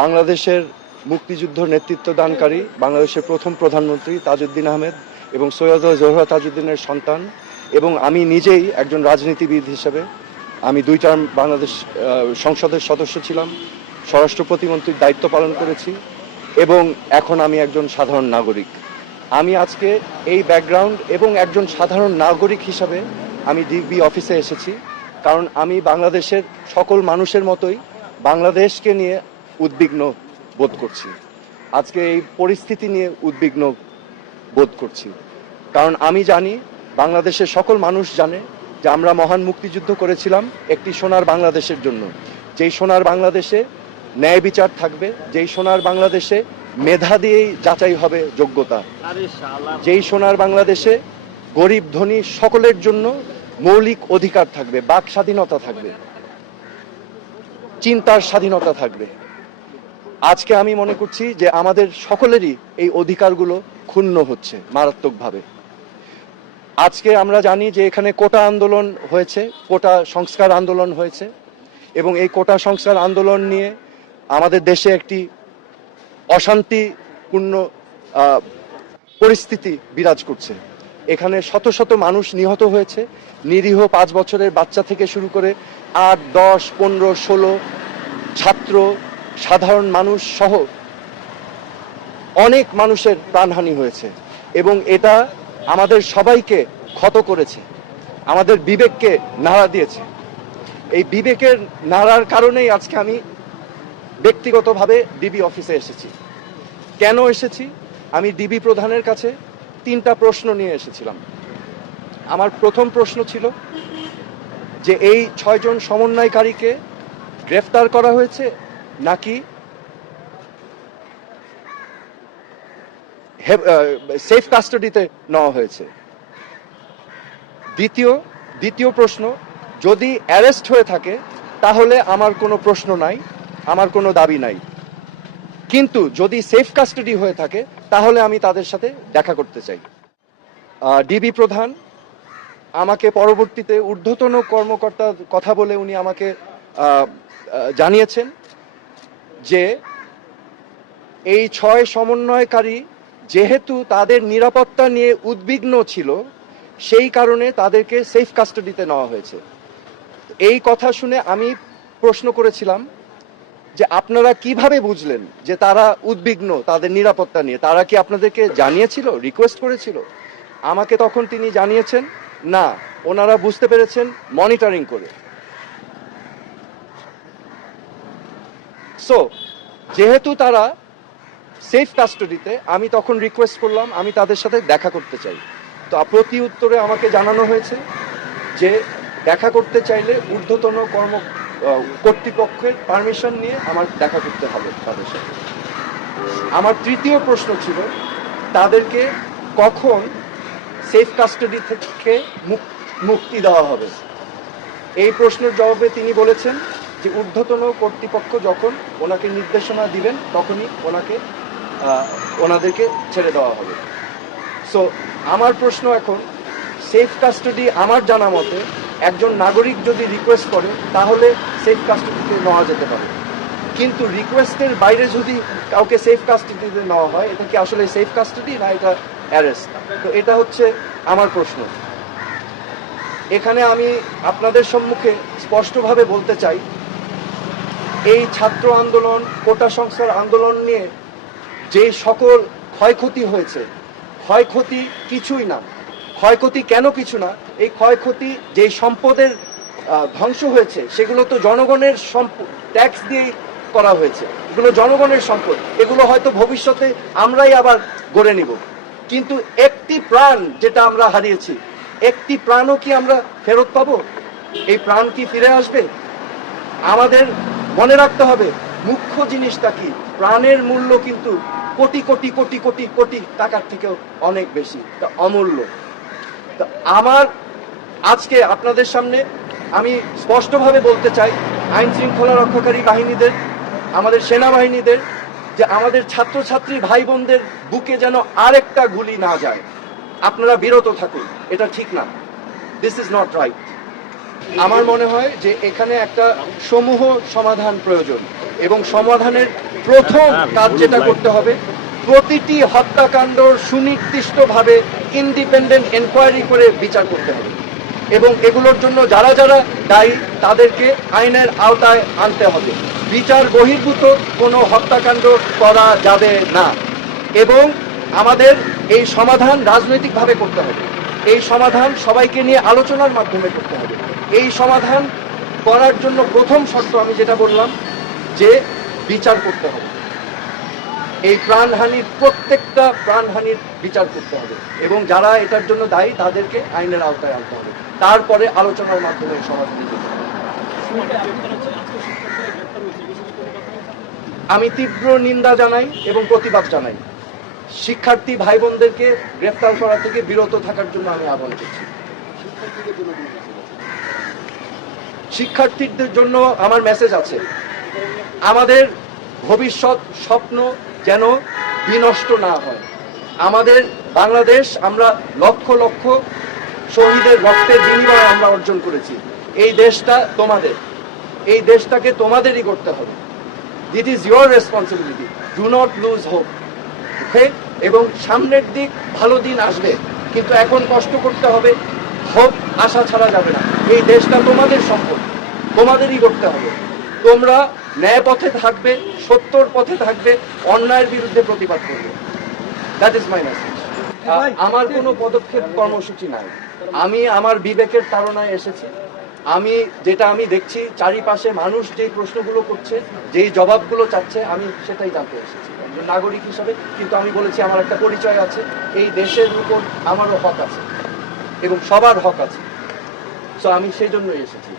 বাংলাদেশের মুক্তিযুদ্ধ নেতৃত্ব দানকারী বাংলাদেশের প্রথম প্রধানমন্ত্রী তাজউদ্দিন আহমেদ এবং সৈয়দ জোহরা তাজউদ্দিনের সন্তান, এবং আমি নিজেই একজন রাজনীতিবিদ হিসেবে আমি 2 টার্ম বাংলাদেশ সংসদের সদস্য ছিলাম, স্বরাষ্ট্র প্রতিমন্ত্রীর দায়িত্ব পালন করেছি এবং এখন আমি একজন সাধারণ নাগরিক। আমি আজকে এই ব্যাকগ্রাউন্ড এবং একজন সাধারণ নাগরিক হিসাবে আমি ডিবি অফিসে এসেছি, কারণ আমি বাংলাদেশের সকল মানুষের মতোই বাংলাদেশকে নিয়ে উদ্বিগ্ন বোধ করছি। আজকে এই পরিস্থিতি নিয়ে উদ্বিগ্ন বোধ করছি, কারণ আমি জানি, বাংলাদেশের সকল মানুষ জানে যে আমরা মহান মুক্তিযুদ্ধ করেছিলাম একটি সোনার বাংলাদেশের জন্য, যেই সোনার বাংলাদেশে ন্যায় বিচার থাকবে, যেই সোনার বাংলাদেশে মেধা দিয়েই যাচাই হবে যোগ্যতা, যেই সোনার বাংলাদেশে গরিব ধনী সকলের জন্য মৌলিক অধিকার থাকবে, বাক স্বাধীনতা থাকবে, চিন্তার স্বাধীনতা থাকবে। আজকে আমি মনে করছি যে আমাদের সকলেরই এই অধিকারগুলো ক্ষুণ্ণ হচ্ছে মারাত্মকভাবে। আজকে আমরা জানি যে এখানে কোটা আন্দোলন হয়েছে, কোটা সংস্কার আন্দোলন হয়েছে, এবং এই কোটা সংস্কার আন্দোলন নিয়ে আমাদের দেশে একটি অশান্তিপূর্ণ পরিস্থিতি বিরাজ করছে। এখানে শত শত মানুষ নিহত হয়েছে, নিরীহ 5 বছরের বাচ্চা থেকে শুরু করে 8, 10, 15, 16 ছাত্র, সাধারণ মানুষ সহ অনেক মানুষের প্রাণহানি হয়েছে, এবং এটা আমাদের সবাইকে ক্ষত করেছে, আমাদের বিবেককে নাড়া দিয়েছে। এই বিবেকের নাড়ার কারণেই আজকে আমি ব্যক্তিগতভাবে ডিবি অফিসে এসেছি। কেন এসেছি? আমি ডিবি প্রধানের কাছে 3টা প্রশ্ন নিয়ে এসেছিলাম। আমার প্রথম প্রশ্ন ছিল যে এই 6 জন সমন্বয়কারীকে গ্রেফতার করা হয়েছে নাকি সেফ কাস্টাডিতে নেওয়া হয়েছে। দ্বিতীয় প্রশ্ন, যদি অ্যারেস্ট হয়ে থাকে তাহলে আমার কোনো প্রশ্ন নাই, আমার কোনো দাবি নাই, কিন্তু যদি সেফ কাস্টাডি হয়ে থাকে তাহলে আমি তাদের সাথে দেখা করতে চাই। ডিবি প্রধান আমাকে পরবর্তীতে ঊর্ধ্বতন কর্মকর্তার কথা বলে উনি আমাকে জানিয়েছেন যে এই 6 সমন্বয়কারী যেহেতু তাদের নিরাপত্তা নিয়ে উদ্বিগ্ন ছিল, সেই কারণে তাদেরকে সেফ কাস্টাডিতে নেওয়া হয়েছে। এই কথা শুনে আমি প্রশ্ন করেছিলাম যে আপনারা কিভাবে বুঝলেন যে তারা উদ্বিগ্ন তাদের নিরাপত্তা নিয়ে? তারা কি আপনাদেরকে জানিয়েছিল, রিকোয়েস্ট করেছিল? আমাকে তখন তিনি জানিয়েছেন না, ওনারা বুঝতে পেরেছেন মনিটরিং করে। সো যেহেতু তারা সেফ কাস্টাডিতে, আমি তখন রিকোয়েস্ট করলাম আমি তাদের সাথে দেখা করতে চাই। তো প্রতি উত্তরে আমাকে জানানো হয়েছে যে দেখা করতে চাইলে ঊর্ধ্বতন কর্তৃপক্ষের পারমিশন নিয়ে আমার দেখা করতে হবে তাদের সাথে। আমার তৃতীয় প্রশ্ন ছিল তাদেরকে কখন সেফ কাস্টাডি থেকে মুক্তি দেওয়া হবে। এই প্রশ্নের জবাবে তিনি বলেছেন যে ঊর্ধ্বতন কর্তৃপক্ষ যখন ওনাকে নির্দেশনা দিবেন তখনই ওনাদেরকে ছেড়ে দেওয়া হবে। সো আমার প্রশ্ন এখন, সেফ কাস্টাডি আমার জানা মতে একজন নাগরিক যদি রিকোয়েস্ট করে তাহলে সেফ কাস্টাডিতে নেওয়া যেতে পারে, কিন্তু রিকোয়েস্টের বাইরে যদি কাউকে সেফ কাস্টাডিতে নেওয়া হয়, এটা কি আসলে সেফ কাস্টাডি না এটা অ্যারেস্ট? তো এটা হচ্ছে আমার প্রশ্ন। এখানে আমি আপনাদের সম্মুখে স্পষ্টভাবে বলতে চাই, এই ছাত্র আন্দোলন, কোটা সংস্কার আন্দোলন নিয়ে যে সকল ক্ষয়ক্ষতি হয়েছে, ক্ষয়ক্ষতি কিছুই না। ক্ষয়ক্ষতি কেন কিছু না? এই ক্ষয়ক্ষতি যে সম্পদের ধ্বংস হয়েছে সেগুলো তো জনগণের সম্পদ, ট্যাক্স দিয়েই করা হয়েছে, এগুলো জনগণের সম্পদ, এগুলো হয়তো ভবিষ্যতে আমরাই আবার গড়ে নিব, কিন্তু একটি প্রাণ যেটা আমরা হারিয়েছি, একটি প্রাণও কি আমরা ফেরত পাবো? এই প্রাণ কি ফিরে আসবে? আমাদের মনে রাখতে হবে মুখ্য জিনিসটা কি, প্রাণের মূল্য কিন্তু কোটি কোটি কোটি কোটি কোটি টাকার থেকেও অনেক বেশি, তা অমূল্য। তা আমার আজকে আপনাদের সামনে আমি স্পষ্টভাবে বলতে চাই আইন শৃঙ্খলা রক্ষাকারী বাহিনীদের, আমাদের সেনাবাহিনীদের, যে আমাদের ছাত্রছাত্রী ভাই বোনদের বুকে যেন আরেকটা গুলি না যায়। আপনারা বিরত থাকুন, এটা ঠিক না, দিস ইজ নট রাইট। আমার মনে হয় যে এখানে একটা সমূহ সমাধান প্রয়োজন এবং সমাধানের প্রথম কাজ যেটা করতে হবে, প্রতিটি হত্যাকাণ্ড সুনির্দিষ্টভাবে ইন্ডিপেন্ডেন্ট এনকোয়ারি করে বিচার করতে হবে এবং এগুলোর জন্য যারা যারা দায়ী তাদেরকে আইনের আওতায় আনতে হবে। বিচার বহির্ভূত কোনো হত্যাকাণ্ড করা যাবে না এবং আমাদের এই সমাধান রাজনৈতিকভাবে করতে হবে। এই সমাধান সবাইকে নিয়ে আলোচনার মাধ্যমে করতে হবে। এই সমাধান করার জন্য প্রথম শর্ত আমি যেটা বললাম যে বিচার করতে হবে। এই প্রাণহানির প্রত্যেকটা প্রাণহানির বিচার করতে হবে এবং যারা এটার জন্য দায়ী তাদেরকে আইনের আওতায় আনতে হবে। তারপরে আলোচনার মাধ্যমে সমাধান দিতে হবে। আমি তীব্র নিন্দা জানাই এবং প্রতিবাদ জানাই। শিক্ষার্থী ভাই বোনদেরকে গ্রেফতার করা থেকে বিরত থাকার জন্য আমি আহ্বান করছি। শিক্ষার্থীদের জন্য আমার মেসেজ আছে, আমাদের ভবিষ্যৎ স্বপ্ন যেন বিনষ্ট না হয়। আমাদের বাংলাদেশ আমরা লক্ষ লক্ষ শহীদের রক্তের বিনিময়ে আমরা অর্জন করেছি। এই দেশটা তোমাদের, এই দেশটাকে তোমাদেরই করতে হবে। This is your responsibility, do not lose hope. Okay, এবং সামনের দিক ভালো দিন আসবে, কিন্তু এখন কষ্ট করতে হবে, হোপ আশা ছাড়া যাবে না। এই দেশটা তোমাদের সম্পদ, তোমাদেরই করতে হবে। তোমরা ন্যায় পথে থাকবে, সত্যর পথে থাকবে, অন্যায়ের বিরুদ্ধে প্রতিবাদ করবে। That is my message. আমার কোনো পদক্ষেপ কর্মসূচি নাই, আমি আমার বিবেকের তাড়নায় এসেছি। যেটা আমি দেখছি চারিপাশে মানুষ যে প্রশ্নগুলো করছে, যেই জবাবগুলো চাচ্ছে, আমি সেটাই জানতে এসেছি একজন নাগরিক হিসাবে। কিন্তু আমি বলেছি আমার একটা পরিচয় আছে, এই দেশের উপর আমারও হক আছে এবং সবার হক আছে। সো আমি সেই জন্যই এসেছি।